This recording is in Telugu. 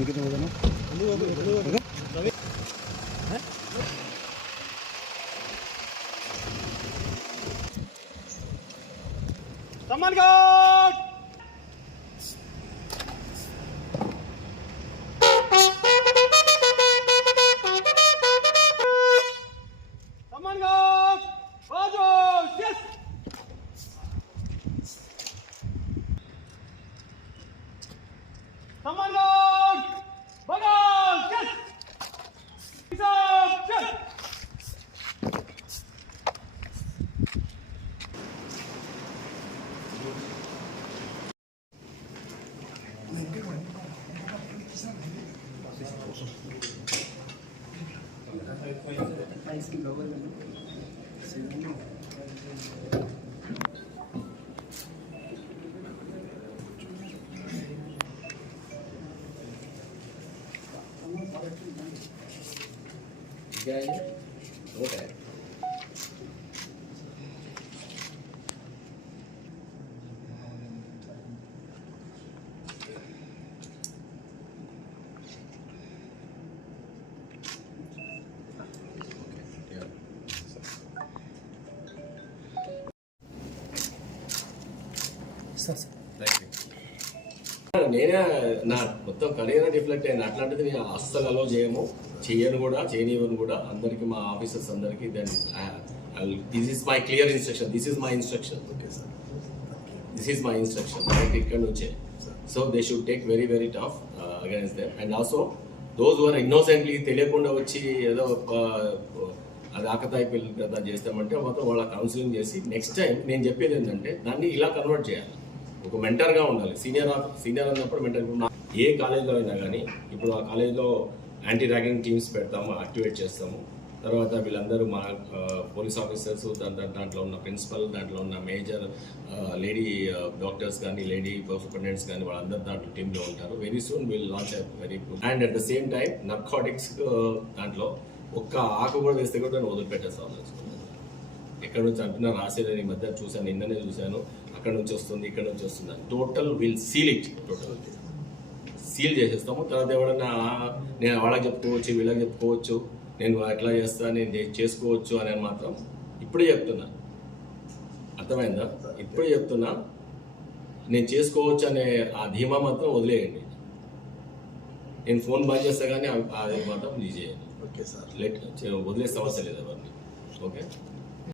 Okay. నేనే నా మొత్తం కెరీర్ రిఫ్లెక్ట్ అయింది. అట్లాంటిది నేను అస్సలు అలో చేయను కూడా, చేయనివ్వను కూడా. అందరికి మా ఆఫీసర్స్ అందరికి then this is my clear instruction. This is my instruction. Okay sir, this is my instruction direct ఇక్కడ నుంచే. So they should take very very tough against them. And also those were innocently తెలియకుండా వచ్చి ఏదో అది ఆకతాయి పిల్లలు కదా చేస్తామంటే మొత్తం వాళ్ళ కౌన్సిలింగ్ చేసి నెక్స్ట్ టైం నేను చెప్పేది ఏంటంటే దాన్ని ఇలా కన్వర్ట్ చేయాలి. ఒక మెంటర్గా ఉండాలి. సీనియర్ అన్నప్పుడు మెంటర్. ఏ కాలేజ్లో అయినా కానీ ఇప్పుడు ఆ కాలేజ్లో యాంటీ ర్యాగింగ్ టీమ్స్ పెడతాము, యాక్టివేట్ చేస్తాము. తర్వాత వీళ్ళందరూ మా పోలీస్ ఆఫీసర్స్, దాంట్లో ఉన్న ప్రిన్సిపల్, దాంట్లో ఉన్న మేజర్ లేడీ డాక్టర్స్ కానీ, లేడీ సూపరింటెండెంట్స్ కానీ వాళ్ళందరూ దాంట్లో టీంలో ఉంటారు. Very soon will launch very good. And at the same time narcotics దాంట్లో ఒక్క ఆకు కూడా వేస్తే కూడా నేను వదిలిపెట్టేస్తాను. ఎక్కడి నుంచి అంటున్నా రాసేది ఈ మధ్య చూశాను, నిన్ననే చూశాను. అక్కడ నుంచి వస్తుంది, ఇక్కడ నుంచి వస్తుంది. Total will seal it. Total seal చేసేస్తాము. తర్వాత ఎవడన్నా నేను వాళ్ళకి చెప్పుకోవచ్చు, వీళ్ళకి చెప్పుకోవచ్చు, నేను ఎట్లా చేస్తా, నేను చేసుకోవచ్చు అని మాత్రం ఇప్పుడే చెప్తున్నా. అర్థమైందా? ఇప్పుడే చెప్తున్నా. నేను చేసుకోవచ్చు అనే ఆ ధీమా మాత్రం వదిలేయండి. నేను ఫోన్ బంద్ చేస్తా కానీ అది మాత్రం రిలీజ్ చేయండి. ఓకే సార్, వదిలేస్తే అవసరం లేదు ఎవరిని. ఓకే.